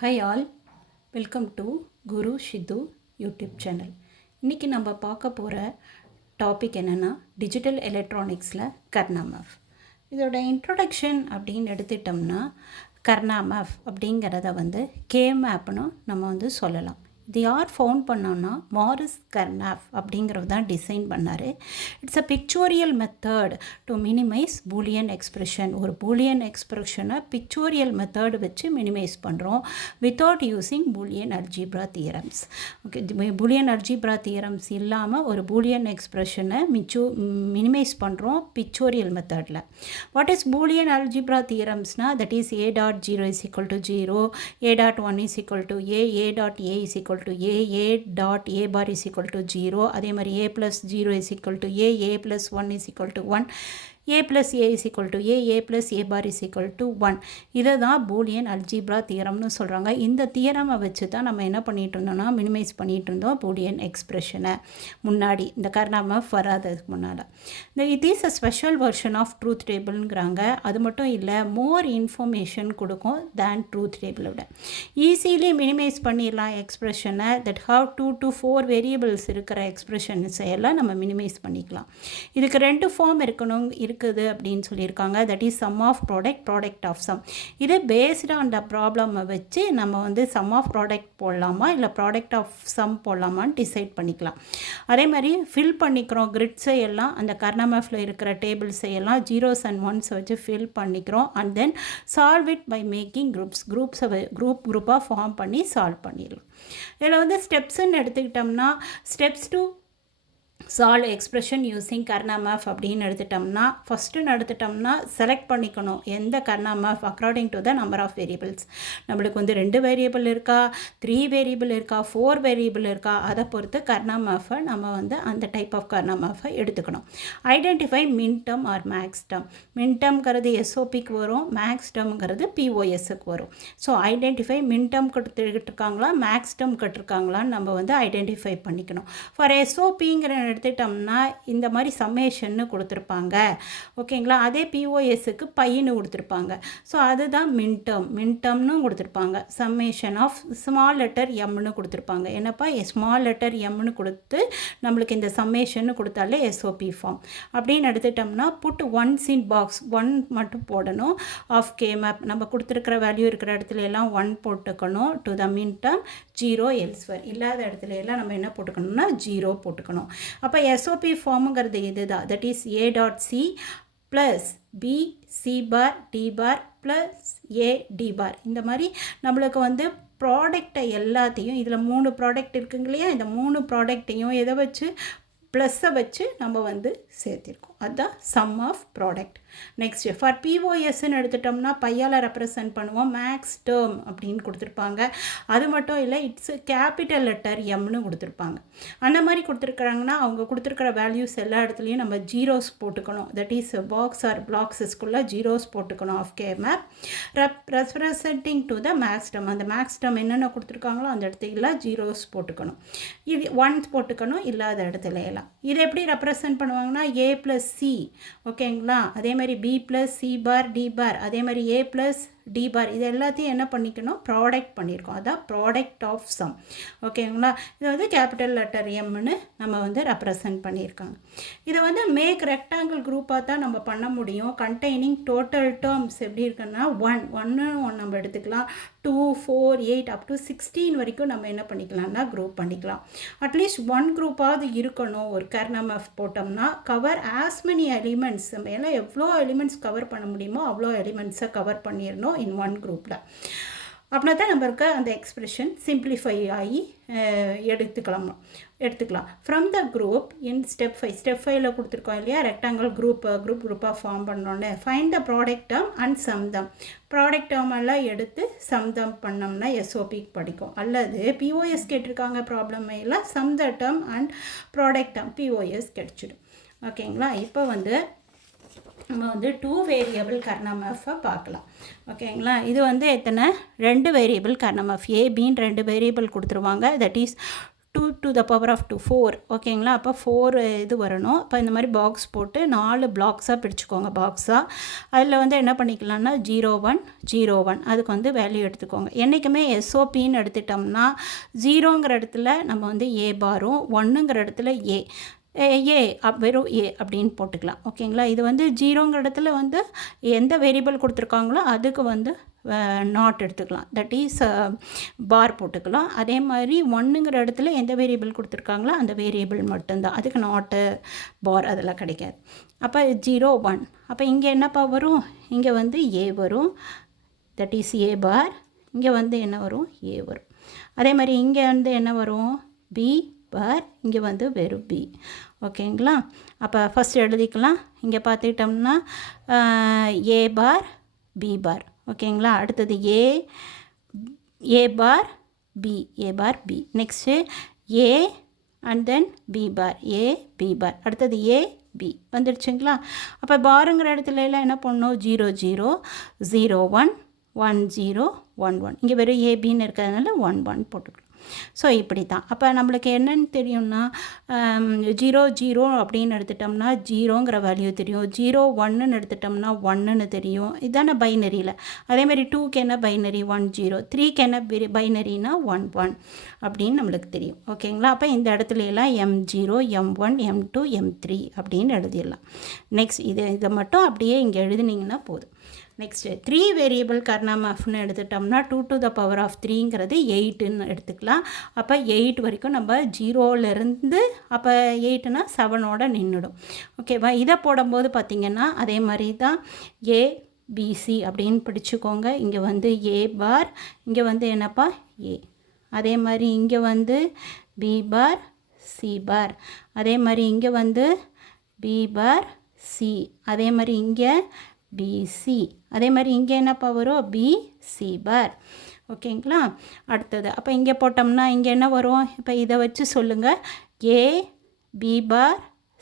Hi all, welcome to Guru Shiddu YouTube channel. இன்றைக்கி நம்ம பார்க்க போகிற டாபிக் என்னென்னா டிஜிட்டல் எலக்ட்ரானிக்ஸில் கர்னாமேப். இதோட இன்ட்ரொடக்ஷன் அப்படின்னு எடுத்துட்டோம்னா கர்னாமேப் அப்படிங்கிறத கேமேப்னு நம்ம சொல்லலாம். இது யார் ஃபவுண்ட் பண்ணோன்னா மாரிஸ் கர்னாஃப் அப்படிங்கிறது தான் டிசைன் பண்ணார். It's a pictorial method to minimise Boolean expression. ஒரு பூலியன் எக்ஸ்ப்ரெஷனை பிக்சோரியல் மெத்தட் வச்சு மினிமைஸ் பண்ணுறோம் without using Boolean algebra theorems. Okay, Boolean algebra theorems இல்லாமல் ஒரு பூலியன் எக்ஸ்ப்ரெஷனை மினிமைஸ் பண்ணுறோம் பிக்சோரியல் மெத்தடில். வாட் இஸ் பூலியன் அல்ஜீப்ரா தியரம்ஸ்னால் that is a dot 0 is equal to 0, a dot 1 is equal to a dot a is equal to a dot a bar is equal to 0, அதே மாதிரி a plus 0 is equal to a plus 1 is equal to 1, a plus a is equal to a plus a bar is equal to 1. இதை தான் Boolean algebra தியரம்னு சொல்கிறாங்க. இந்த தியரமை வச்சு தான் நம்ம என்ன பண்ணிகிட்டு இருந்தோம்னா மினிமைஸ் பண்ணிகிட்டு இருந்தோம் பூலியன் எக்ஸ்ப்ரெஷனை முன்னாடி, இந்த கர்னாமேப் வராததுக்கு முன்னால். It is a special version of truth டேபிள்ங்கிறாங்க. அது மட்டும் இல்லை, மோர் இன்ஃபர்மேஷன் கொடுக்கும் தேன் ட்ரூத் டேபிளை விட. ஈஸிலி மினிமைஸ் பண்ணிடலாம் எக்ஸ்ப்ரெஷனை. தட் ஹாவ் 2 to 4 வேரியபிள்ஸ் இருக்கிற எக்ஸ்ப்ரெஷன்ஸை எல்லாம் நம்ம மினிமைஸ் பண்ணிக்கலாம். இதுக்கு 2 ஃபார்ம் இருக்குது அப்படின்னு சொல்லியிருக்காங்க. That is sum of product, product of sum. இது பேஸ்டு ஆன் த ப்ராப்ளமை வச்சு நம்ம சம் ஆஃப் ப்ராடக்ட் போடலாமா இல்லை ப்ராடக்ட் ஆஃப் சம் போடலாமான்னு டிசைட் பண்ணிக்கலாம். அதே மாதிரி ஃபில் பண்ணிக்கிறோம் கிரிட்ஸை எல்லாம், அந்த கர்னாமேப்பில் இருக்கிற டேபிள்ஸை எல்லாம் ஜீரோஸ் அண்ட் ஒன்ஸ் வச்சு ஃபில் பண்ணிக்கிறோம். And then solve it by making குரூப்ஸை குரூப்பாக ஃபார்ம் பண்ணி சால்வ் பண்ணிடலாம். இதில் ஸ்டெப்ஸுன்னு எடுத்துக்கிட்டோம்னா steps to solve expression using Karnaugh map அப்படின்னு எடுத்துட்டோம்னா செலக்ட் பண்ணிக்கணும் எந்த Karnaugh map according to the number of variables. நம்மளுக்கு 2 வேரியபிள் இருக்கா, 3 வேரியபிள் இருக்கா, 4 வேரியபிள் இருக்கா, அதை பொறுத்து கர்னாமேப்பை நம்ம அந்த டைப் ஆஃப் கர்னாமேப்பை எடுத்துக்கணும். ஐடென்டிஃபை மின் டேர்ம் ஆர் மேக்ஸ் டேர்ம். மின் டேர்ம்ங்கிறது எஸ்ஓபிக்கு வரும், மேக்ஸ் டேர்ம்ங்கிறது பிஓஎஸ்க்கு வரும். ஸோ ஐடென்டிஃபை மின் டேர்ம் கட்டுருக்காங்களா மேக்ஸ் டேர்ம் கட்டுருக்காங்களான்னு நம்ம ஐடென்டிஃபை பண்ணிக்கணும். ஃபார் எஸ்ஓபிங்கிற எடுத்துட்டோம்னா இந்த மாதிரி சம்மேஷன்னு கொடுத்துருப்பாங்க. ஓகேங்களா, அதே பிஓஎஸ்க்கு பையன்னு கொடுத்துருப்பாங்க. ஸோ அதுதான் மின்டேர்ம்னு கொடுத்துருப்பாங்க. சம்மேஷன் ஆஃப் ஸ்மால் லெட்டர் எம்னு கொடுத்துருப்பாங்க. என்னப்பா ஸ்மால் லெட்டர் எம்னு கொடுத்து நம்மளுக்கு இந்த சம்மேஷன்னு கொடுத்தாலே எஸ்ஓபி ஃபார்ம். அப்படின்னு எடுத்துட்டோம்னா புட் ஒன்ஸ் இன் பாக்ஸ், 1 மட்டும் போடணும். ஆஃப் கேமேப் நம்ம கொடுத்துருக்கிற வேல்யூ இருக்கிற இடத்துல எல்லாம் 1 போட்டுக்கணும். To the minterm 0 எல்ஸ்வர். இல்லாத இடத்துல எல்லாம் நம்ம என்ன போட்டுக்கணும்னா 0 போட்டுக்கணும். அப்போ எஸ்ஓபி ஃபார்முங்கிறது இதுதான். That is a dot C plus B C bar D bar plus A D bar. இந்த மாதிரி நம்மளுக்கு ப்ராடக்டை எல்லாத்தையும், இதில் 3 ப்ராடக்ட் இருக்குங்க இல்லையா, இந்த 3 ப்ராடக்டையும் எதை வச்சு ப்ளஸ்ஸை வச்சு நம்ம சேர்த்திருக்கோம். அதுதான் sum of product. Next for பிஓஎஸ்ன்னு எடுத்துட்டோம்னா பையால் ரெப்ரசன்ட் பண்ணுவோம். மேக்ஸ் டேர்ம் அப்படின்னு கொடுத்துருப்பாங்க. அது மட்டும் இல்லை, இட்ஸ் கேபிட்டல் லெட்டர் எம்னு கொடுத்துருப்பாங்க. அந்த மாதிரி கொடுத்துருக்குறாங்கன்னா அவங்க கொடுத்துருக்கிற வேல்யூஸ் எல்லா இடத்துலையும் நம்ம ஜீரோஸ் போட்டுக்கணும். தட் இஸ் பாக்ஸ் ஆர் பிளாக்ஸஸ்க்குள்ளே ஜீரோஸ் போட்டுக்கணும். Of K map representing to the max term. அந்த மேக்ஸ் டேர்ம் என்னென்ன கொடுத்துருக்காங்களோ அந்த இடத்துல ஜீரோஸ் போட்டுக்கணும். இது 1 போட்டுக்கணும் இல்லாத இடத்துல எல்லாம். இதை எப்படி ரெப்ரசன்ட் பண்ணுவாங்கன்னா a + c. ஓகேங்களா, அதே மாதிரி b + c பார் d பார், அதே மாதிரி a + d பார். இது எல்லாத்தையும் என்ன பண்ணிக்கணும், ப்ராடக்ட் பண்ணியிருக்கோம். அதான் ப்ராடக்ட் ஆஃப் சம். ஓகேங்களா, இது கேபிட்டல் லெட்டர் எம்னு நம்ம ரெப்ரசன்ட் பண்ணியிருக்காங்க. இதை மேக் ரெக்டாங்கிள் குரூப்பாக தான் நம்ம பண்ண முடியும். கண்டெய்னிங் டோட்டல் டேர்ம்ஸ் எப்படி இருக்குன்னா 1 நம்ம எடுத்துக்கலாம். 2, 4, 8 அப் டு 16 வரைக்கும் நம்ம என்ன பண்ணிக்கலாம்னா குரூப் பண்ணிக்கலாம். அட்லீஸ்ட் 1 குரூப்பாவது இருக்கணும். ஒரு கர்னாமேப் போட்டோம்னா கவர் ஆஸ் மெனி எலிமெண்ட்ஸ், நம்ம எல்லாம் எவ்வளோ எலிமெண்ட்ஸ் கவர் பண்ண முடியுமோ அவ்வளோ எலிமெண்ட்ஸை கவர் பண்ணிடணும் in one குரூப்பில். அப்படின்னா தான் நம்மளுக்கு அந்த எக்ஸ்பிரஷன் சிம்பிளிஃபை ஆகி எடுத்துக்கலாம். From the group in step 5 கொடுத்துருக்கோம் இல்லையா, ரெக்டாங்கிள் குரூப்பாக ஃபார்ம் பண்ணோன்னு find the product term and sum them. Product term எல்லாம் எடுத்து சம் தம் பண்ணோம்னா எஸ்ஓபிக்கு படிக்கும். அல்லது பிஓஎஸ் கேட்டிருக்காங்க ப்ராப்ளம் எல்லாம் some the term and product term POS கிடைச்சிடும். ஓகேங்களா, இப்போ நம்ம 2 வேரியபிள் கர்னாமேப்பை பார்க்கலாம். ஓகேங்களா, இது எத்தனை 2 வேரியபிள் கர்னாமேப். ஏபின்னு 2 வேரியபிள் கொடுத்துருவாங்க. That is 2 to the power of 2 4 ஓகேங்களா. அப்போ 4 இது வரணும். அப்போ இந்த மாதிரி பாக்ஸ் போட்டு 4 பிளாக்ஸாக பிடிச்சிக்கோங்க. பாக்ஸாக அதில் வந்து என்ன பண்ணிக்கலாம்னா 01 01 அதுக்கு வந்து வேல்யூ எடுத்துக்கோங்க. என்றைக்குமே எஸ்ஓபின்னு எடுத்துட்டோம்னா 0ங்கிற இடத்துல நம்ம வந்து ஏ பாரும், 1ங்கிற இடத்துல ஏ வெறும் ஏ அப்படின்னு போட்டுக்கலாம். ஓகேங்களா. இது வந்து 0ங்கிற இடத்துல வந்து எந்த வேரியபிள் கொடுத்துருக்காங்களோ அதுக்கு வந்து நாட் எடுத்துக்கலாம். தட் இஸ் பார் போட்டுக்கலாம். அதே மாதிரி 1ங்கிற இடத்துல எந்த வேரியபிள் கொடுத்துருக்காங்களோ அந்த வேரியபிள் மட்டும்தான், அதுக்கு நாட்டு பார் அதெல்லாம் கிடைக்காது. அப்போ 01 அப்போ இங்கே என்னப்பா வரும், இங்கே வந்து ஏ வரும், தட் இஸ் ஏ பார். இங்கே வந்து என்ன வரும், ஏ வரும். அதே மாதிரி இங்கே வந்து என்ன வரும், பி பார். இங்கே வந்து வெறும் பி. ஓகேங்களா. அப்போ ஃபஸ்ட் எழுதிக்கலாம். இங்கே பார்த்துக்கிட்டோம்னா ஏ பார் பி பார். ஓகேங்களா. அடுத்தது A bar B. Next A and then B bar, A B bar. அடுத்தது ஏ பி வந்துடுச்சுங்களா. அப்போ பாருங்கிற இடத்துல எல்லாம் என்ன பண்ணணும், 0 0 0 1 1 0 1 1. இங்கே வெறும் ஏபின்னு இருக்கிறதுனால 1 1 போட்டுக்கலாம். ஸோ இப்படி தான். அப்போ நம்மளுக்கு என்னென்னு தெரியும்னா 0 0 அப்படின்னு எடுத்துட்டோம்னா 0ங்கிற வேல்யூ தெரியும், 0 1ன்னு எடுத்துட்டோம்னா 1ன்னு தெரியும். இதுதானே பைனரியில். அதேமாதிரி 2க்கு என்ன பைனரி 1 0, 3க்கு என்ன பைனரினா 1 1 அப்படின்னு நம்மளுக்கு தெரியும். ஓகேங்களா. அப்போ இந்த இடத்துல எல்லாம் M0 M1 M2 M3 அப்படின்னு எழுதிடலாம். நெக்ஸ்ட் இதை மட்டும் அப்படியே இங்கே எழுதினீங்கன்னா போதும். நெக்ஸ்ட்டு 3 வேரியபிள் கர்னாமஃப்னு எடுத்துட்டோம்னா 2 to the power of 3ங்கிறது 8ன்னு எடுத்துக்கலாம். அப்போ 8 வரைக்கும் நம்ம 0லேருந்து அப்போ 8னா 7ஓட நின்றுடும். ஓகேவா. இதை போடும்போது பார்த்திங்கன்னா அதே மாதிரி தான் ஏபிசி அப்படின்னு பிடிச்சிக்கோங்க. இங்கே வந்து ஏ பார், இங்கே வந்து என்னப்பா ஏ. அதே மாதிரி இங்கே வந்து பி பார் சி பார். அதே மாதிரி இங்கே வந்து பி பார் சி. அதே மாதிரி இங்கே பிசி. அதே மாதிரி இங்கே என்னப்பா வரும், பிசி பார். ஓகேங்களா. அடுத்தது அப்போ இங்கே போட்டோம்னா இங்கே என்ன வரும், இப்போ இதை வச்சு சொல்லுங்கள். ஏ பி பார்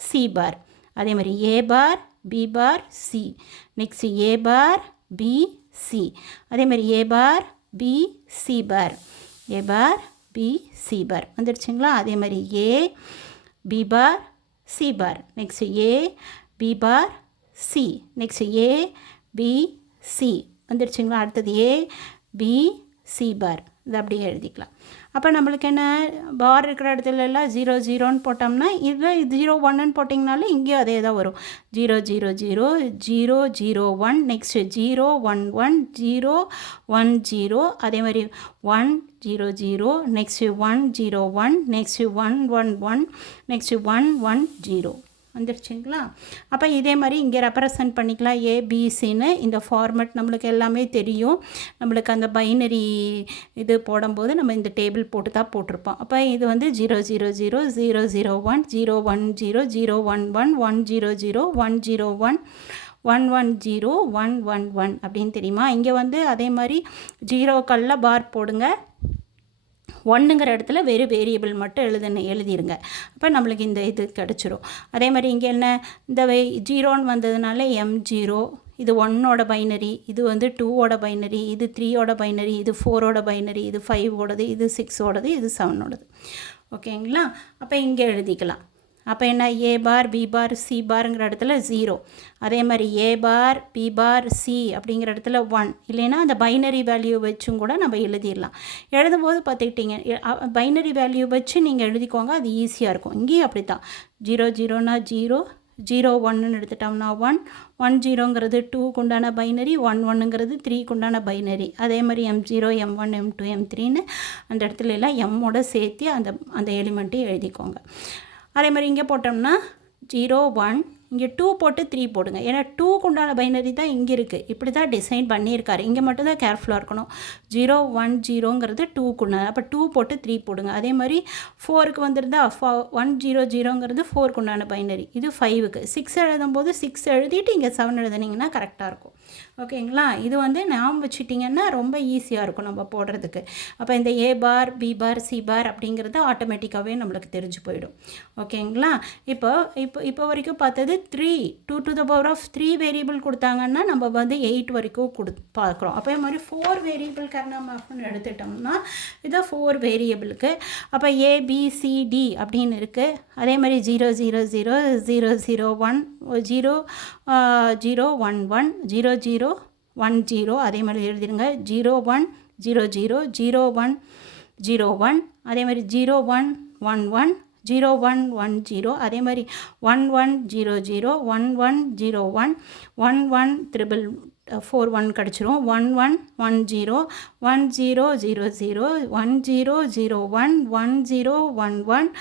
சி பார். அதே மாதிரி ஏ bar B bar C. Next ஏ பார் பி சி. அதே மாதிரி ஏ bar B C bar, A bar B C பார் வந்துடுச்சுங்களா. அதே மாதிரி ஏ பி பார் சி பார். நெக்ஸ்ட் ஏ பி பார் சி. நெக்ஸ்ட் ஏ பி சி வந்துடுச்சுங்களா. அடுத்தது ஏ பி சி பார். இது அப்படியே எழுதிக்கலாம். அப்போ நம்மளுக்கு என்ன, பார் இருக்கிற இடத்துல எல்லாம் 0 0ன்னு போட்டோம்னா இதில் 0 1ன்னு போட்டிங்கனாலும் இங்கேயும் அதே தான் வரும். 0 0 0 0 0 1. நெக்ஸ்ட்டு 0 1 1 0 1 0. அதே மாதிரி 1 0 0. நெக்ஸ்ட்டு 1 0 1. நெக்ஸ்ட்டு 1 1 1. நெக்ஸ்ட்டு 1 1 0 வந்துருச்சுங்களா. அப்போ இதே மாதிரி இங்கே ரெப்ரசன்ட் பண்ணிக்கலாம் ஏபிசின்னு. இந்த ஃபார்மேட் நம்மளுக்கு எல்லாமே தெரியும். நம்மளுக்கு அந்த பைனரி இது போடும்போது நம்ம இந்த டேபிள் போட்டு தான் போட்டிருப்போம். அப்போ இது வந்து 0 0 0 0 0 1 0 1 0 0 1 1 1 0 0 1 0 1 1 1 0 1 1 1 அப்படின்னு தெரியுமா. இங்கே வந்து அதே மாதிரி 0க்கெல்லாம் பார் போடுங்க. 1ங்கிற இடத்துல வேறு வேரியபிள் மட்டும் எழுதிருங்க. அப்போ நம்மளுக்கு இந்த இது கிடச்சிரும். அதே மாதிரி இங்கே என்ன, இந்த 0ன்னு வந்ததுனால M0. இது 1ஓட பைனரி, இது வந்து 2ஓட பைனரி, இது 3ஓட பைனரி, இது 4ஓட பைனரி, இது 5ஓடது, இது 6ஓடது, இது 7ஓடது. ஓகேங்களா. அப்போ இங்கே எழுதிக்கலாம். அப்போ என்ன, ஏ பார் பி பார் சி பாருங்கிற இடத்துல 0. அதே மாதிரி ஏ பார் பி பார் சி அப்படிங்கிற இடத்துல 1. இல்லைன்னா அந்த பைனரி வேல்யூ வச்சும் கூட நம்ம எழுதிடலாம். எழுதும்போது பார்த்துக்கிட்டிங்க பைனரி வேல்யூ வச்சு நீங்கள் எழுதிக்கோங்க, அது ஈஸியாக இருக்கும். இங்கேயும் அப்படி தான். 0 0னா 0 0 1ன்னு எடுத்துட்டோம்னா 1 1 0ங்கிறது 2க்கு உண்டான பைனரி, 1 1ங்கிறது 3க்கு உண்டான பைனரி. அதே மாதிரி M0 M1 M2 M3ன்னு அந்த இடத்துல எல்லாம் எம்மோட சேர்த்து அந்த எலிமெண்ட்டையும் எழுதிக்கோங்க. அதே மாதிரி இங்கே போட்டோம்னா 0 1. இங்கே 2 போட்டு 3 போடுங்க. ஏன்னா 2க்கு உண்டான பைனரி தான் இங்கே இருக்குது. இப்படி தான் டிசைன் பண்ணியிருக்காரு. இங்கே மட்டும் தான் கேர்ஃபுல்லாக இருக்கணும். 0 1 0ங்கிறது 2க்கு உண்டான. அப்போ 2 போட்டு 3 போடுங்க. அதே மாதிரி 4க்கு வந்துருந்தா 1 0 0ங்கிறது 4க்கு உண்டான பைனரி. இது 5க்கு. 6 எழுதும்போது 6 எழுதிட்டு இங்கே 7 எழுதுனீங்கன்னா கரெக்டாக இருக்கும். ஓகேங்களா. இது வந்து ஞாபகம் வச்சுட்டிங்கன்னா ரொம்ப ஈஸியாக இருக்கும் நம்ம போடுறதுக்கு. அப்போ இந்த ஏ பார் பி பார் சி பார் அப்படிங்கிறது ஆட்டோமேட்டிக்காகவே நம்மளுக்கு தெரிஞ்சு போயிடும். ஓகேங்களா. இப்போ வரைக்கும் பார்த்தது 2 to the power of 3 variable கொடுத்தாங்கன்னா நம்ம வந்து 8 வரைக்கும் பார்க்குறோம். அப்போ இது மாதிரி 4 வேரியபிள் கர்னாம் மேப்னு எடுத்துட்டோம்னா இதை 4 வேரியபிளுக்கு அப்போ ABCD அப்படின்னு இருக்குது. அதே மாதிரி 0 0 0 0 0 1 0 0 1 1 0 0 1 0 அதே மாதிரி எழுதிடுங்க. 0 1 0 0 0 1 0 1 அதே மாதிரி 0 1 1 1 0 1 1 0 அதே மாதிரி 1 1 0 0 1 1 0 1 1 1 4 1 கிடச்சிரும். 1 1 1 0 1 0 0 0 1 0 0 1 1 0 1 1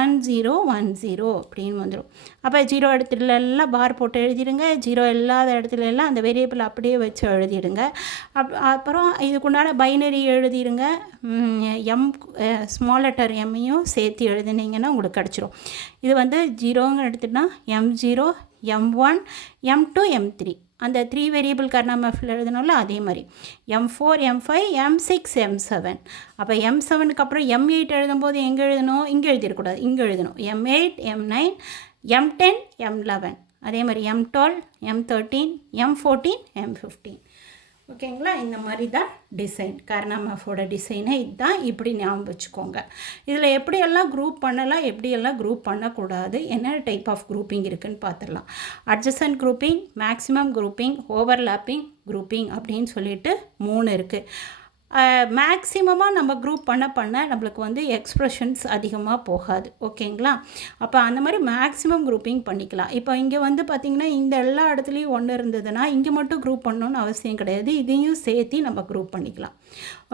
1 0 1 0 அப்படின்னு வந்துடும். அப்போ 0 இடத்துல எல்லாம் பார் போட்டு எழுதிடுங்க. 0 இல்லாத இடத்துல எல்லாம் அந்த வேரியபிள் அப்படியே வச்சு எழுதிடுங்க. அப்புறம் இதுக்குண்டான பைனரி எழுதிடுங்க. எம் ஸ்மால் லெட்டர் எம்மையும் சேர்த்து எழுதினீங்கன்னா உங்களுக்கு கிடச்சிரும். இது வந்து 0ங்க எடுத்துட்டா M0 M1 M2 M3 அந்த 3 வேரியபிள் கர்னாம் மேப்பில் எழுதணும்ல அதே மாதிரி M4 M5 M6 M7. அப்போ M7க்கு அப்புறம் M8 எழுதும்போது எங்கே எழுதணும்? இங்கே எழுதிடக்கூடாது, இங்கே எழுதணும். M8 M9 M10 M11 அதே மாதிரி M12 M13 M14 M15. ஓகேங்களா. இந்த மாதிரி தான் டிசைன் கர்னாம் மேப்போட டிசைனை இதுதான். இப்படி ஞாபகம் வச்சுக்கோங்க. இதில் எப்படியெல்லாம் குரூப் பண்ணலாம், எப்படியெல்லாம் குரூப் பண்ணக்கூடாது, என்ன டைப் ஆஃப் குரூப்பிங் இருக்குதுன்னு பார்த்துடலாம். Adjacent grouping, maximum grouping, overlapping grouping அப்படின்னு சொல்லிட்டு 3 இருக்குது. மேக்ஸிமமாக நம்ம குரூப் பண்ண நம்மளுக்கு வந்து எக்ஸ்ப்ரெஷன்ஸ் அதிகமாக போகாது. ஓகேங்களா. அப்போ அந்த மாதிரி மேக்ஸிமம் குரூப்பிங் பண்ணிக்கலாம். இப்போ இங்கே வந்து பார்த்திங்கன்னா இந்த எல்லா இடத்துலையும் 1 இருந்ததுன்னா இங்கே மட்டும் குரூப் பண்ணணுன்னு அவசியம் கிடையாது. இதையும் சேர்த்து நம்ம குரூப் பண்ணிக்கலாம்.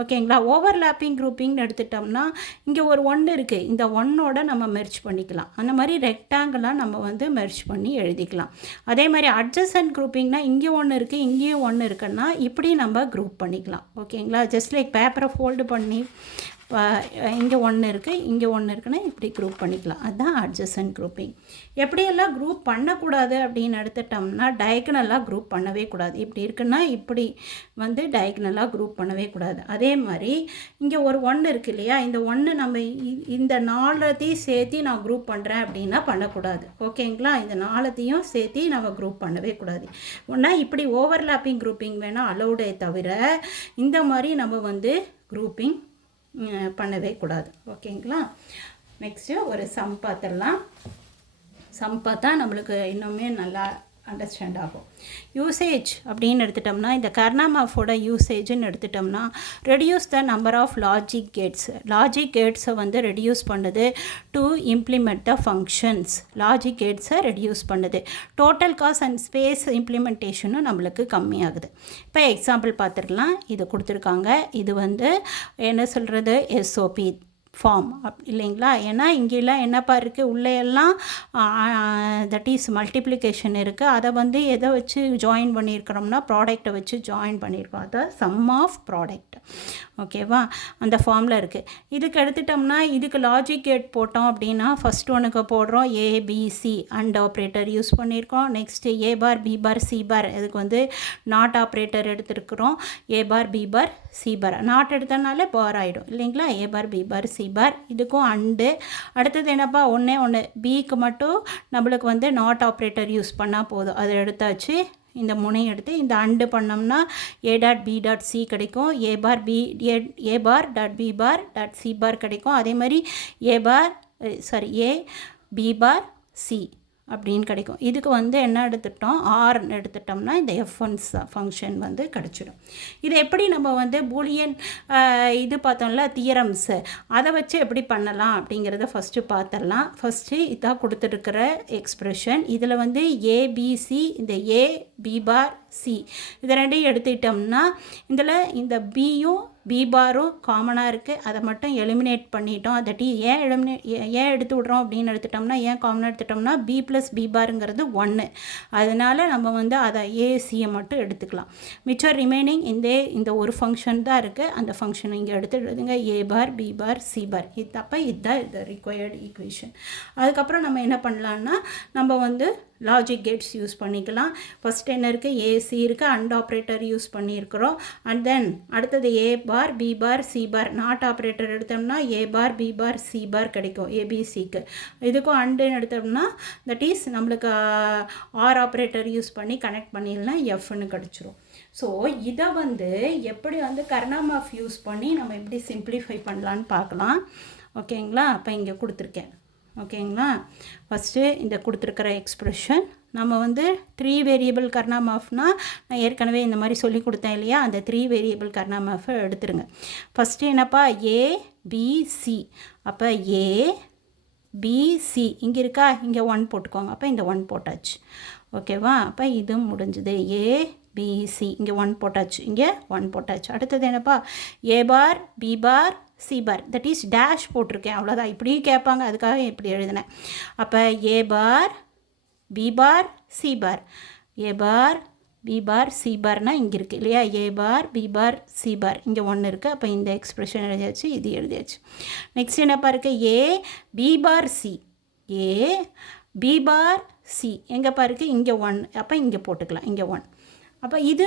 ஓகேங்களா. ஓவர்லாப்பிங் குரூப்பிங்னு எடுத்துட்டோம்னா இங்கே ஒரு 1 இருக்குது, இந்த 1ஓட நம்ம மெர்ஜ் பண்ணிக்கலாம். அந்த மாதிரி ரெக்டாங்கிளாக நம்ம வந்து மெர்ஜ் பண்ணி எழுதிக்கலாம். அதே மாதிரி அட்ஜசன்ட் குரூப்பிங்னா இங்கே 1 இருக்குது, இங்கேயும் 1 இருக்குன்னா இப்படி நம்ம குரூப் பண்ணிக்கலாம். ஓகேங்களா. ஜஸ்ட் லைக் பேப்பரை ஃபோல்டு பண்ணி இங்கே 1 இருக்குது, இங்கே 1 இருக்குன்னா இப்படி குரூப் பண்ணிக்கலாம். அதுதான் அட்ஜசன்ட் குரூப்பிங். எப்படியெல்லாம் குரூப் பண்ணக்கூடாது அப்படின்னு எடுத்துட்டோம்னா டயகனலாக குரூப் பண்ணவே கூடாது. இப்படி இருக்குன்னா இப்படி வந்து டயகனலாக குரூப் பண்ணவே கூடாது. அதே மாதிரி இங்கே ஒரு 1 இருக்குது இல்லையா, இந்த 1 நம்ம இந்த 4த்தையும் சேர்த்து நான் குரூப் பண்ணுறேன் அப்படின்னா பண்ணக்கூடாது. ஓகேங்களா. இந்த 4த்தையும் சேர்த்து நம்ம குரூப் பண்ணவே கூடாது. ஒன்றா இப்படி ஓவர்லாப்பிங் குரூப்பிங் வேணால் அலௌடே தவிர இந்த மாதிரி நம்ம வந்து குரூப்பிங் பண்ணவே கூடாது. ஓகேங்களா. நெக்ஸ்ட்டு ஒரு சம் பார்த்துடலாம். சம் பார்த்தா நம்மளுக்கு இன்னுமே நல்லா அண்டர்ஸ்டாண்ட் ஆகும். யூசேஜ் அப்படின்னு எடுத்துட்டோம்னா இந்த கர்னாம் மேப்போட யூசேஜ்னு எடுத்துட்டோம்னா reduce the number of logic gates. Logic கேட்ஸை வந்து ரெடியூஸ் பண்ணுது to implement the functions. Logic கேட்ஸை ரெடியூஸ் பண்ணுது. டோட்டல் காஸ்ட் அண்ட் ஸ்பேஸ் இம்ப்ளிமெண்டேஷனும் நம்மளுக்கு கம்மியாகுது. இப்போ எக்ஸாம்பிள் பார்த்துக்கலாம். இது கொடுத்துருக்காங்க. இது வந்து என்ன சொல்கிறது, எஸ்ஓபி ஃபார்ம் இல்லைங்களா. ஏன்னா இங்கெல்லாம் என்னப்பா இருக்குது, உள்ளேயெல்லாம் தட் இஸ் மல்டிப்ளிகேஷன் இருக்குது. அதை வந்து எதை வச்சு ஜாயின் பண்ணியிருக்கிறோம்னா ப்ராடக்டை வச்சு ஜாயின் பண்ணியிருக்கோம். அதான் சம் ஆஃப் ப்ராடக்ட். ஓகேவா. அந்த ஃபார்மில் இருக்குது. இதுக்கு எடுத்துட்டோம்னா இதுக்கு லாஜிக் கேட் போட்டோம் அப்படின்னா ஃபஸ்ட் ஒனுக்கு போடுறோம் ஏபிசி அண்ட் ஆப்ரேட்டர் யூஸ் பண்ணியிருக்கோம். Next A bar B bar C bar, இதுக்கு வந்து நாட் ஆப்ரேட்டர் எடுத்துருக்குறோம். A bar B bar C bar, not எடுத்தனாலே பார் ஆகிடும் இல்லைங்களா. ஏ பார் பி பார் சி பார், இதுக்கும் அண்டு. அடுத்தது என்னப்பா, ஒன்று பிக்கு மட்டும் நம்மளுக்கு வந்து நாட் ஆப்ரேட்டர் யூஸ் பண்ணால் போதும். அதை எடுத்தாச்சு. இந்த முனையை எடுத்து இந்த அண்டு பண்ணோம்னா A dot B dot C கிடைக்கும். A bar dot B bar dot C bar கிடைக்கும். அதே மாதிரி ஏ பி பார் சி அப்படின்னு கிடைக்கும். இதுக்கு வந்து என்ன எடுத்துட்டோம், ஆர் எடுத்துட்டோம்னா இந்த F1 ஃபங்க்ஷன் வந்து கிடச்சிடும். இது எப்படி நம்ம வந்து பூலியன் இது பார்த்தோம்ல தியரம்ஸு, அதை வச்சு எப்படி பண்ணலாம் அப்படிங்கிறத ஃபஸ்ட்டு பார்த்துடலாம். ஃபஸ்ட்டு இதாக கொடுத்துருக்கிற எக்ஸ்ப்ரெஷன், இதில் வந்து ஏபிசி, இந்த ஏ பி பார் சி இதை ரெண்டையும் எடுத்துக்கிட்டோம்னா இதில் இந்த பியும் பி பாரும் காமனாக இருக்குது. அதை மட்டும் எலிமினேட் பண்ணிட்டோம். அதை ஏன் எடுத்து விட்றோம் அப்படின்னு எடுத்துட்டோம்னா, ஏன் காமனாக எடுத்துட்டோம்னா பி ப்ளஸ் பி பாருங்கிறது 1. அதனால் நம்ம வந்து அதை ஏசியை மட்டும் எடுத்துக்கலாம். மிச்சம் ரிமைனிங் இந்த ஒரு ஃபங்க்ஷன் தான் இருக்குது. அந்த ஃபங்க்ஷன் இங்கே எடுத்துடுறதுங்க ஏ பார் பி பார் சி பார். இதுதான் இது ரிக்வயர்டு ஈக்குவேஷன். அதுக்கப்புறம் நம்ம என்ன பண்ணலான்னா நம்ம வந்து லாஜிக் கேட்ஸ் யூஸ் பண்ணிக்கலாம். ஃபஸ்ட் என்ன இருக்குது, ஏசி இருக்குது, அண்ட் ஆப்ரேட்டர் யூஸ் பண்ணியிருக்கிறோம். அண்ட் தென் அடுத்தது A bar B bar C bar, not operator எடுத்தோம்னா A bar B bar C bar கிடைக்கும் ஏபிசிக்கு. இதுக்கும் அண்டுன்னு எடுத்தோம்னா தட் இஸ் நம்மளுக்கு ஆர் ஆப்ரேட்டர் யூஸ் பண்ணி கனெக்ட் பண்ணிடலாம், எஃப்னு கிடச்சிரும். ஸோ இதை வந்து எப்படி வந்து கர்னாம் ஆஃப் யூஸ் பண்ணி நம்ம எப்படி சிம்பிளிஃபை பண்ணலான்னு பார்க்கலாம். ஓகேங்களா? அப்போ இங்கே கொடுத்துருக்கேன். ஓகேங்களா? ஃபஸ்ட்டு இந்த கொடுத்துருக்கிற எக்ஸ்ப்ரெஷன் நம்ம வந்து 3 வேரியபிள் கர்னாம் ஆஃப்னா நான் ஏற்கனவே இந்த மாதிரி சொல்லி கொடுத்தேன் இல்லையா, அந்த 3 வேரியபிள் கர்னாம் ஆஃபை எடுத்துருங்க. ஃபஸ்ட்டு என்னப்பா, ஏபிசி. அப்போ ஏபிசி இங்கே இருக்கா, இங்கே 1 போட்டுக்கோங்க. அப்போ இந்த 1 போட்டாச்சு. ஓகேவா? அப்போ இது முடிஞ்சுது. ஏபிசி இங்கே 1 போட்டாச்சு, இங்கே 1 போட்டாச்சு. அடுத்தது என்னப்பா, A bar B bar C bar, that is dash போட்டிருக்கேன், அவ்வளோதான். இப்படியும் கேட்பாங்க, அதுக்காக இப்படி எழுதினேன். அப்போ A bar B bar C bar, A bar B bar C பார்னால் இங்கே இருக்குது இல்லையா, ஏ பார் பி பார் சி பார் இங்கே 1 இருக்குது. அப்போ இந்த எக்ஸ்ப்ரெஷன் எழுதியாச்சு, இது எழுதியாச்சு. நெக்ஸ்ட் என்னப்பா இருக்குது, ஏ B bar C, A B bar C எங்கேப்பா இருக்குது, இங்கே 1. அப்போ இங்கே போட்டுக்கலாம், இங்கே 1. அப்போ இது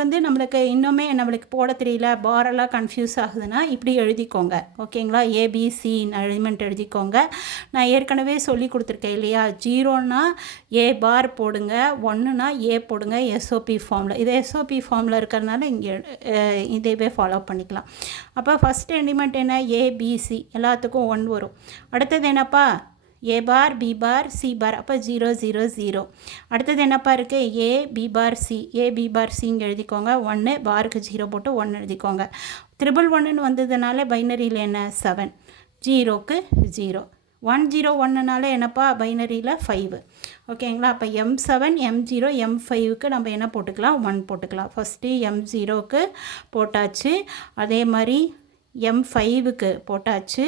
வந்து நம்மளுக்கு இன்னுமே நம்மளுக்கு போட தெரியல, பாரெல்லாம் கன்ஃபியூஸ் ஆகுதுன்னா இப்படி எழுதிக்கோங்க. ஓகேங்களா? ஏபிசி எலிமெண்ட் எழுதிக்கோங்க. நான் ஏற்கனவே சொல்லி கொடுத்துருக்கேன் இல்லையா, 0னா ஏ பார் போடுங்க, 1னா ஏ போடுங்க எஸ்ஓபி ஃபார்மில். இது எஸ்ஓபி ஃபார்மில் இருக்கிறதுனால இங்கே இதேவே ஃபாலோ பண்ணிக்கலாம். அப்போ ஃபஸ்ட் எலிமெண்ட் என்ன, ஏபிசி எல்லாத்துக்கும் 1 வரும். அடுத்தது என்னப்பா, A bar B bar C பார், அப்போ 0 0 0. அடுத்தது என்னப்பா இருக்குது, ஏ B bar C, A B பார் சிங்க எழுதிக்கோங்க. 1 பாருக்கு 0 போட்டு 1 எழுதிக்கோங்க. 111 வந்ததுனால பைனரியில் என்ன 7, 0க்கு 0, 101னால என்னப்பா பைனரியில் 5. ஓகேங்களா? அப்போ M7 M0 M5க்கு நம்ம என்ன போட்டுக்கலாம், 1 போட்டுக்கலாம். ஃபஸ்ட்டு M0க்கு போட்டாச்சு, அதே மாதிரி M5க்கு போட்டாச்சு,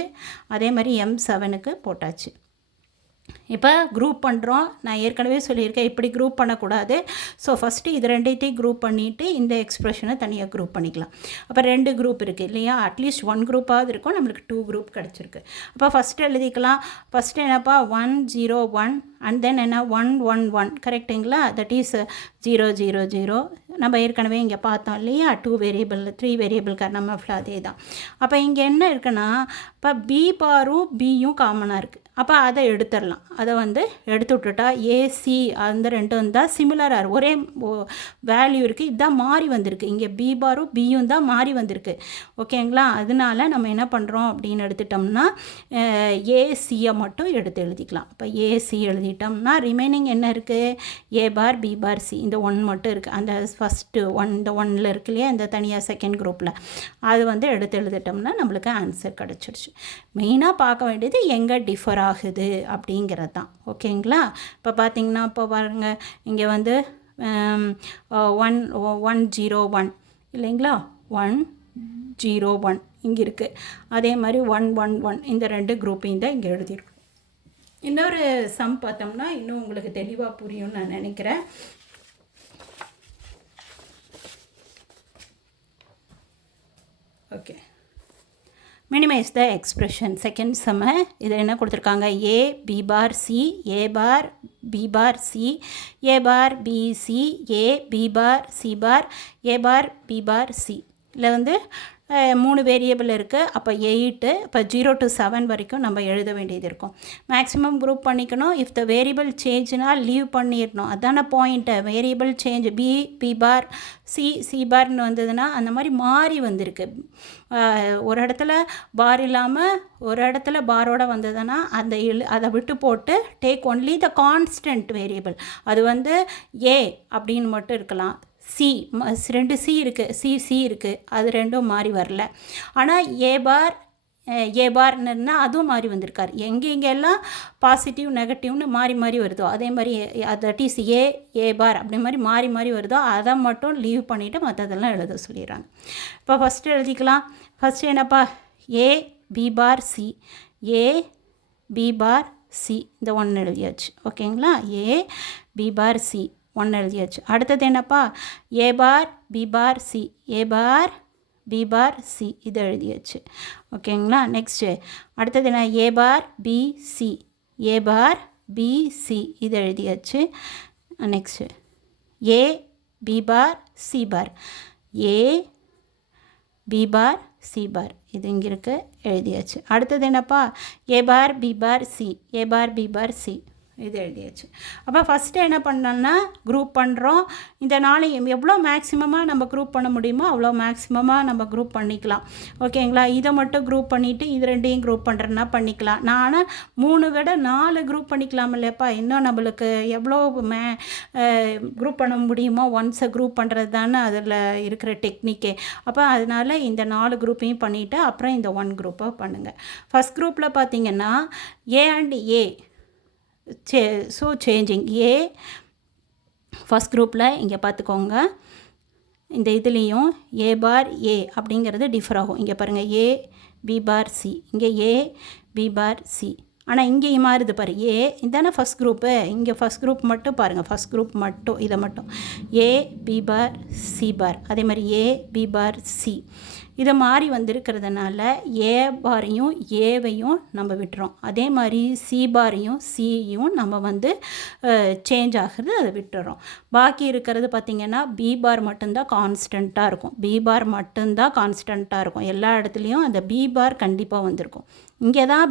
அதே மாதிரி M7க்கு போட்டாச்சு. இப்போ குரூப் பண்ணுறோம். நான் ஏற்கனவே சொல்லியிருக்கேன் இப்படி குரூப் பண்ணக்கூடாது. ஸோ ஃபஸ்ட்டு இது ரெண்டையும் குரூப் பண்ணிவிட்டு இந்த எக்ஸ்ப்ரெஷனை தனியாக குரூப் பண்ணிக்கலாம். அப்போ 2 குரூப் இருக்குது இல்லையா, அட்லீஸ்ட் 1 குரூப்பாவது இருக்கும், நம்மளுக்கு 2 குரூப் கிடச்சிருக்கு. அப்போ ஃபஸ்ட்டு எழுதிக்கலாம். ஃபஸ்ட்டு என்னப்பா 1 0 1 அண்ட் தென் என்ன 1 1 1, கரெக்டுங்களா? That is 0 0 0. நம்ம ஏற்கனவே இங்கே பார்த்தோம் இல்லையா, 2 வேரியபிள் 3 வேரியபிள் கர்னாம் அதே தான். அப்போ இங்கே என்ன இருக்குன்னா, இப்போ பி பாரும் பியும் காமனாக இருக்குது. அப்போ அதை எடுத்துடலாம். அதை வந்து எடுத்து விட்டுட்டா ஏசி அந்த 2 தான் சிமிலராக ஒரே வேல்யூ இருக்குது. இதுதான் மாறி வந்திருக்கு, இங்கே பி பாரும் பியும் தான் மாறி வந்திருக்கு. ஓகேங்களா? அதனால நம்ம என்ன பண்ணுறோம் அப்படின்னு எடுத்துட்டோம்னா ஏசியை மட்டும் எடுத்து எழுதிக்கலாம். இப்போ ஏசி எழுதிட்டோம்னா ரிமைனிங் என்ன இருக்குது, ஏ பார் பி பார் சி, இந்த 1 மட்டும் இருக்குது. அந்த ஃபஸ்ட்டு 1 இந்த 1ல் இருக்கு இல்லையா, இந்த தனியாக செகண்ட் குரூப்பில் அது வந்து எடுத்து எழுதிட்டோம்னா நம்மளுக்கு ஆன்சர் கிடச்சிருச்சு. மெயினாக பார்க்க வேண்டியது எங்கே டிஃபர் ஆகுது அப்படிங்கிறது தான். ஓகேங்களா? இப்போ பார்த்தீங்கன்னா இப்போ பாருங்கள், இங்கே வந்து 101 இல்லைங்களா, 101 இங்கே இருக்குது. அதே மாதிரி 111 இந்த 2 குரூப்பையும் தான் இங்கே எழுதியிருக்கோம். இன்னொரு சம் பார்த்தோம்னா இன்னும் உங்களுக்கு தெளிவாக புரியும்னு நான் நினைக்கிறேன். Okay, minimize the expression. Second சம்ம இதில் என்ன கொடுத்துருக்காங்க, A B bar C, A bar B bar C, A bar B C, A B bar C bar, A bar B bar C. இதில் வந்து 3 வேரியபிள் இருக்குது. அப்போ 8, இப்போ 0 to 7 வரைக்கும் நம்ம எழுத வேண்டியது இருக்கும். மேக்ஸிமம் குரூப் பண்ணிக்கணும். இஃப் த வேரியபிள் சேஞ்சுனால் லீவ் பண்ணிடணும், அதான point. Variable change B bar C பார்னு வந்ததுன்னா அந்த மாதிரி மாறி வந்திருக்கு. ஒரு இடத்துல பார் இல்லாமல் ஒரு இடத்துல பாரோட வந்ததுன்னா அதை விட்டு போட்டு take only the constant variable. அது வந்து ஏ அப்படின்னு மட்டும் இருக்கலாம். சி 2 சி இருக்குது, சி இருக்குது, அது 2ம் மாறி வரல. ஆனால் ஏ பார்னா அதுவும் மாறி வந்திருக்கார். எங்கெங்கெல்லாம் பாசிட்டிவ் நெகட்டிவ்னு மாறி வருதோ அதே மாதிரி தட் இஸ் ஏ பார் அப்படி மாதிரி மாறி வருதோ அதை மட்டும் லீவ் பண்ணிவிட்டு மற்றதெல்லாம் எழுத சொல்லிடுறாங்க. இப்போ ஃபஸ்ட்டு எழுதிக்கலாம். ஃபஸ்ட்டு என்னப்பா, ஏ B bar C, A B bar C இந்த 1 எழுதியாச்சு. ஓகேங்களா? ஏ பி பார் சி 1 எழுதியாச்சு. அடுத்தது என்னப்பா, A bar B bar C, A bar B bar C இது எழுதியாச்சு. ஓகேங்களா? நெக்ஸ்ட்டு அடுத்தது என்ன, ஏ bar B C, A bar PC இது எழுதியாச்சு. Next A B bar C bar, A B bar C பார் இது இங்கே இருக்குது எழுதியாச்சு. அடுத்தது என்னப்பா, A bar B bar C, A bar B bar C இது எழுதியாச்சு. அப்போ ஃபஸ்ட்டு என்ன பண்ணோன்னா குரூப் பண்ணுறோம். இந்த நாளையும் எவ்வளோ மேக்ஸிமமாக நம்ம குரூப் பண்ண முடியுமோ அவ்வளோ மேக்ஸிமமாக நம்ம குரூப் பண்ணிக்கலாம். ஓகேங்களா? இதை மட்டும் குரூப் பண்ணிவிட்டு இது ரெண்டையும் குரூப் பண்ணுறேன்னா பண்ணிக்கலாம். நான் ஆனால் 3 விட 4 குரூப் பண்ணிக்கலாம் இல்லையாப்பா. இன்னும் நம்மளுக்கு எவ்வளோ குரூப் பண்ண முடியுமோ ஒன்ஸை குரூப் பண்ணுறது தானே அதில் இருக்கிற டெக்னிக்கே. அப்போ அதனால் இந்த 4 குரூப்பையும் பண்ணிவிட்டு அப்புறம் இந்த 1 குரூப்பை பண்ணுங்கள். ஃபஸ்ட் குரூப்பில் பார்த்தீங்கன்னா A and A so changing A first குரூப்பில் இங்கே பார்த்துக்கோங்க. இந்த இதுலேயும் ஏ பார் ஏ அப்படிங்கிறது டிஃபர் ஆகும். இங்கே பாருங்கள் ஏ பி பார் சி, இங்கே ஏ பி பார் சி. ஆனால் இங்கேயும் மாறுது பாரு, ஏ இதானே ஃபஸ்ட் குரூப்பு. இங்கே ஃபஸ்ட் குரூப் மட்டும் பாருங்கள், ஃபஸ்ட் குரூப் மட்டும் இதை மட்டும் ஏ பி பார் சி பார், அதே மாதிரி ஏ பி பார் சி இதை மாறி வந்திருக்கிறதுனால ஏ பாரையும் ஏவையும் நம்ம விட்டுறோம். அதே மாதிரி சி பாரையும் சியும் நம்ம வந்து சேஞ்ச் ஆகிறது அதை விட்டுறோம். பாக்கி இருக்கிறது பார்த்திங்கன்னா பி பார் மட்டும்தான் கான்ஸ்டண்ட்டாக இருக்கும். பி பார் மட்டும்தான் கான்ஸ்டண்ட்டாக இருக்கும். எல்லா இடத்துலையும் அந்த பி பார் கண்டிப்பாக வந்திருக்கும். இங்கே தான்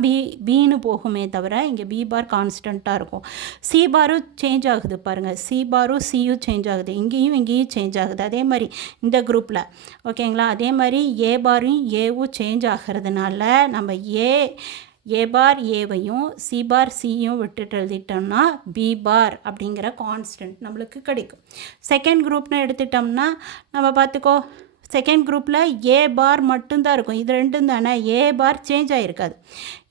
பின்னு போகுமே தவிர இங்கே பி பார் கான்ஸ்டண்ட்டாக இருக்கும். சி பாரும் சேஞ்ச் ஆகுது பாருங்கள், சி பாரும் சியும் சேஞ்ச் ஆகுது, இங்கேயும் சேஞ்ச் ஆகுது. அதே மாதிரி இந்த குரூப்பில் ஓகேங்களா. அதே மாதிரி ஏ பாரும் ஏவும் சேஞ்ச் ஆகிறதுனால நம்ம ஏ பார் ஏவையும் சி பார் சியும் விட்டுட்டு எழுதிட்டோம்னா பி பார் அப்படிங்கிற கான்ஸ்டன்ட் நம்மளுக்கு கிடைக்கும். செகண்ட் குரூப்னு எடுத்துட்டோம்னா நம்ம பார்த்துக்கோ, செகண்ட் குரூப்பில் ஏ பார் மட்டும்தான் இருக்கும். இது ரெண்டும் தானே, ஏ பார் சேஞ்ச் ஆகிருக்காது,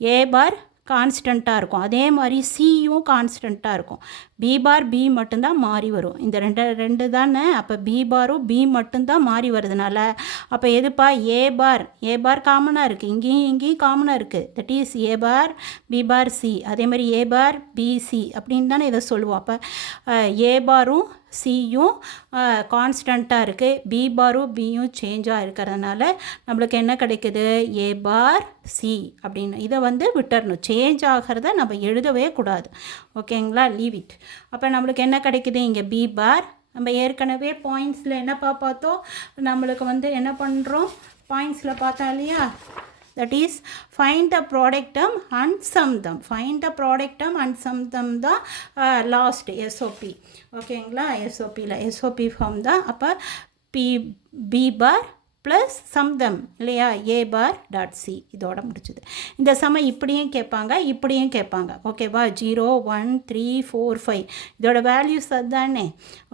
ஏ பார் கான்ஸ்டண்ட்டாக இருக்கும். அதே மாதிரி சியும் கான்ஸ்டண்ட்டாக இருக்கும். பி பார் பி மட்டும்தான் மாறி வரும். இந்த ரெண்டு தானே, அப்போ பி பாரும் பி மட்டும்தான் மாறி வருதுனால அப்போ எதுப்பா ஏ பார் காமனாக இருக்குது, இங்கேயும் காமனாக இருக்குது. That is A bar B bar C, அதே மாதிரி ஏ பார் பிசி அப்படின்னு தானே இதை சொல்லுவோம். அப்போ ஏ பாரும் சியும் கான்ஸ்டண்ட்டாக இருக்குது, பி பாரும் பியும் சேஞ்சாக இருக்கிறதுனால நம்மளுக்கு என்ன கிடைக்குது, ஏ பார் சி அப்படின்னு. இதை வந்து விட்டுறணும், சேஞ்ச் ஆகிறத நம்ம எழுதவே கூடாது. ஓகேங்களா, லீவ் இட். அப்போ நம்மளுக்கு என்ன கிடைக்குது, இங்கே பி பார். நம்ம ஏற்கனவே பாயிண்ட்ஸில் என்னப்பா பார்த்தோம், நம்மளுக்கு வந்து என்ன பண்ணுறோம் பாயிண்ட்ஸில் பார்த்தோம் இல்லையா, that is find the product term and sum them. Find the product term and sum them தான் last SOP. ஓகேங்களா, SOP ஃபார்ம் தான். அப்போ பி பார் ப்ளஸ் சம் தம் இல்லையா, ஏ பார் டாட் சி இதோட முடிச்சுது. இந்த சம இப்படியும் கேட்பாங்க. ஓகேவா, 0 1 3 4 5 இதோட வேல்யூஸ் அதுதானே.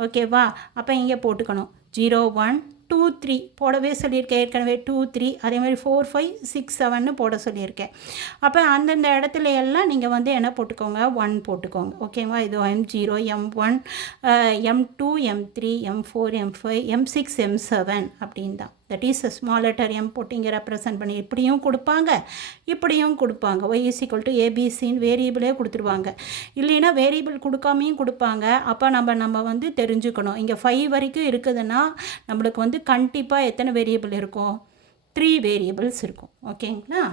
ஓகேவா, அப்போ இங்கே போட்டுக்கணும் 0 1 2 3 போடவே சொல்லியிருக்கேன் ஏற்கனவே, 2 3 அதே மாதிரி 4 5 6 7ன்னு போட சொல்லியிருக்கேன். அப்போ அந்தந்த இடத்துல எல்லாம் நீங்கள் வந்து என்ன போட்டுக்கோங்க, 1 போட்டுக்கோங்க. ஓகேவா, இது M0 M1 M2 M3 M4 M5 M6 M7 அப்படின்னு தான். That is small letter M போட்டு இங்கே ரெப்ரசன்ட் பண்ணி இப்படியும் கொடுப்பாங்க, y = ABCன்னு வேரியபிளே கொடுத்துருவாங்க. இல்லைன்னா வேரியபிள் கொடுக்காமையும் கொடுப்பாங்க. அப்போ நம்ம வந்து தெரிஞ்சுக்கணும், இங்கே 5 வரைக்கும் இருக்குதுன்னா நம்மளுக்கு வந்து கண்டிப்பாக எத்தனை வேரியபிள் இருக்கும், 3 வேரியபிள்ஸ் இருக்கும். ஓகேங்களா,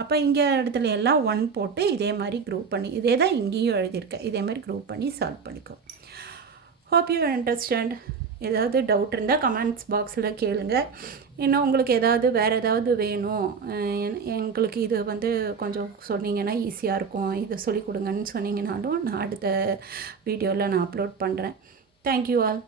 அப்போ இங்கே இடத்துல எல்லாம் 1 போட்டு இதே மாதிரி குரூப் பண்ணி, இதே தான் இங்கேயும் எழுதியிருக்கேன், இதே மாதிரி குரூப் பண்ணி சால்வ் பண்ணிக்கோ. Hope you understand. ஏதாவது டவுட் இருந்தால் கமெண்ட்ஸ் பாக்ஸில் கேளுங்க. இன்னும் உங்களுக்கு வேறு ஏதாவது வேணும், எங்களுக்கு இது வந்து கொஞ்சம் சொன்னீங்கன்னா ஈஸியாக இருக்கும், இதை சொல்லிக் கொடுங்கன்னு சொன்னீங்கன்னாலும் நான் அடுத்த வீடியோவில் நான் அப்லோட் பண்ணுறேன். Thank you all.